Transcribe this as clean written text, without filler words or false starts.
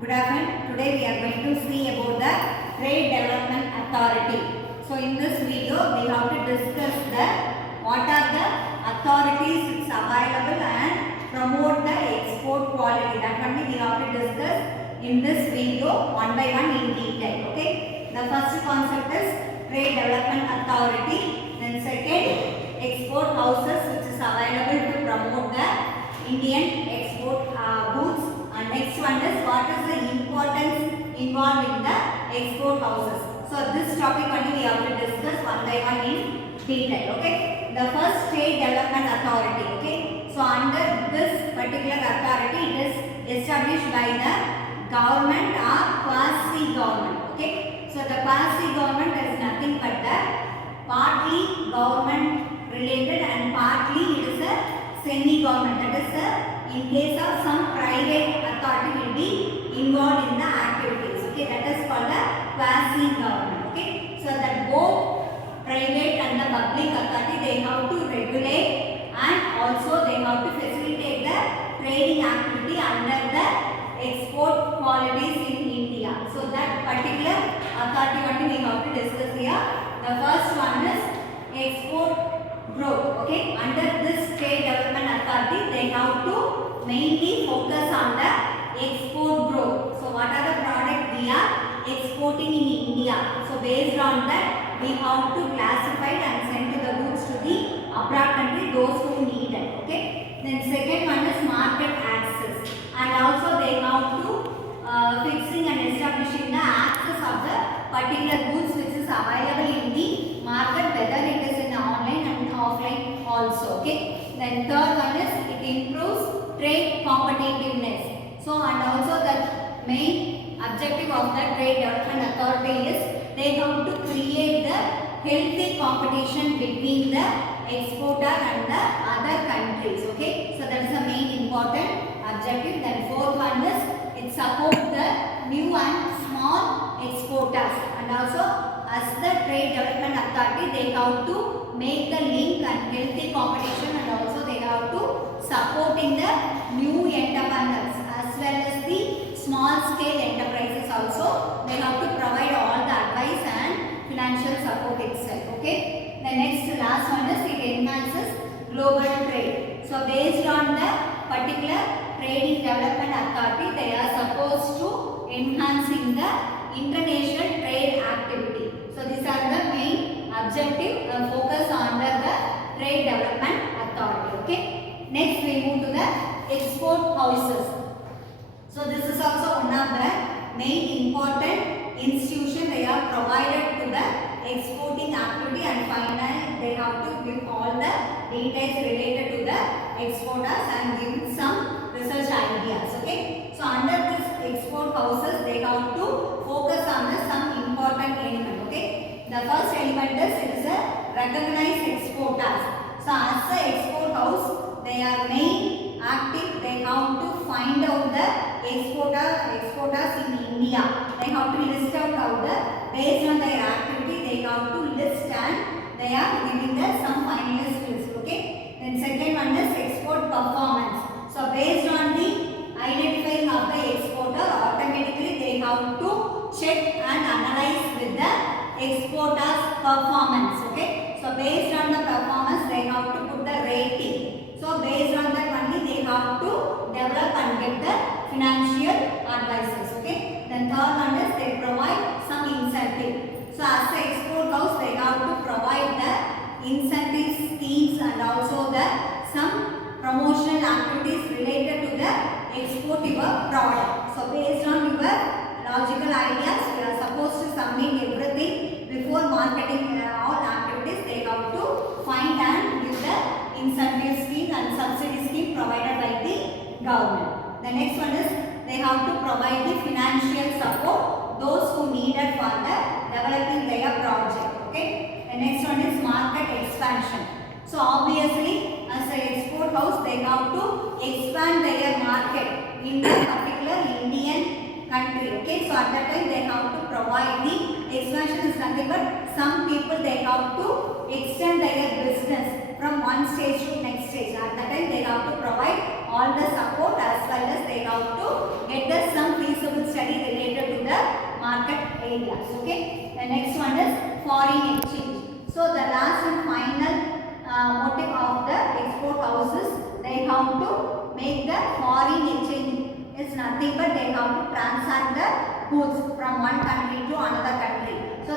Good afternoon. Today we are going to see about the Trade Development Authority. So in this video we have to discuss what are the authorities it's available and promote the export quality. That one we have to discuss in this video one by one in detail. Okay. The first concept is Trade Development Authority. Then second, export houses which is available to promote the Indian export goods. And next one is what is the importance involved in the export houses. So this topic only we have to discuss one by one in detail. Okay. The first State Development Authority. Okay. So under this particular authority it is established by the government or quasi-government. Okay. So the quasi-government is nothing but the partly government related and partly it is a semi-government. That is in case of some private authority will be involved in the activities. Okay, that is called the quasi-government. Okay, so that both private and the public authority they have to regulate and also they have to facilitate the trading activity under the export qualities in India. So that particular authority only we have to discuss here. The first one is export growth. Okay, under this State Development Authority they have to mainly focus on the export growth. So what are the products we are exporting in India? So based on that we have to classify and send to the goods to the abroad country, those who need it. Okay. Then second one is market access, and also they have to fixing and establishing the access of the particular goods which is available in the market, whether it is in online and offline also. Okay. Then third one is it improves trade competitiveness. So and also the main objective of the Trade Development Authority is they have to create the healthy competition between the exporter and the other countries. Okay. So that is the main important objective. Then fourth one is it supports the new and small exporters, and also as the Trade Development Authority they have to make the link and healthy competition, and also they have to supporting the new entrepreneurs as well as the small scale enterprises also. They have to provide all the advice and financial support itself. Okay. The next last one is it enhances global trade. So based on the particular Trade Development Authority they are supposed to enhancing the international trade activity. So these are the main objective and focus under the Trade Development Authority. Okay. Next we move to the export houses. So this is also one of the main important institution. They are provided to the exporting activity, and finally they have to give all the details related to the exporters and give some research ideas. Okay. So under this export houses they have to focus on some important element. Okay. The first element is it is a recognized exporters. So as the export house they are main active. They have to find out the exporters in India. They have to list out the based on their activity they have to list and they are giving the some finalist list. Okay. Then second one is export performance. So based on the identifying of the exporter, automatically they have to check and analyze with the exporter's performance. Okay. So based on the performance they have to put the rating. So based on that only they have to develop and get the financial advices. Okay. Then third one is they provide some incentive. So as the export house they have to provide the incentive schemes and also the some promotional activities related to the export your product. So based on your logical ideas we are supposed to submit everything before marketing all activities. They have to find and give the incentive scheme and subsidy scheme provided by the government. The next one is they have to provide the financial support those who needed for the developing their project. Okay. The next one is market expansion. So obviously as an export house they have to expand their market in the particular Indian country. Okay. So at that time they have to provide the expansion is nothing but some people they have to extend their business from one stage to next stage. At that time they have to provide all the support as well as they have to get the some feasible market areas. Okay. The next one is foreign exchange. So the last and final motive of the export houses, they have to make the foreign exchange. It's nothing but they have to transact the goods from one country to another country. So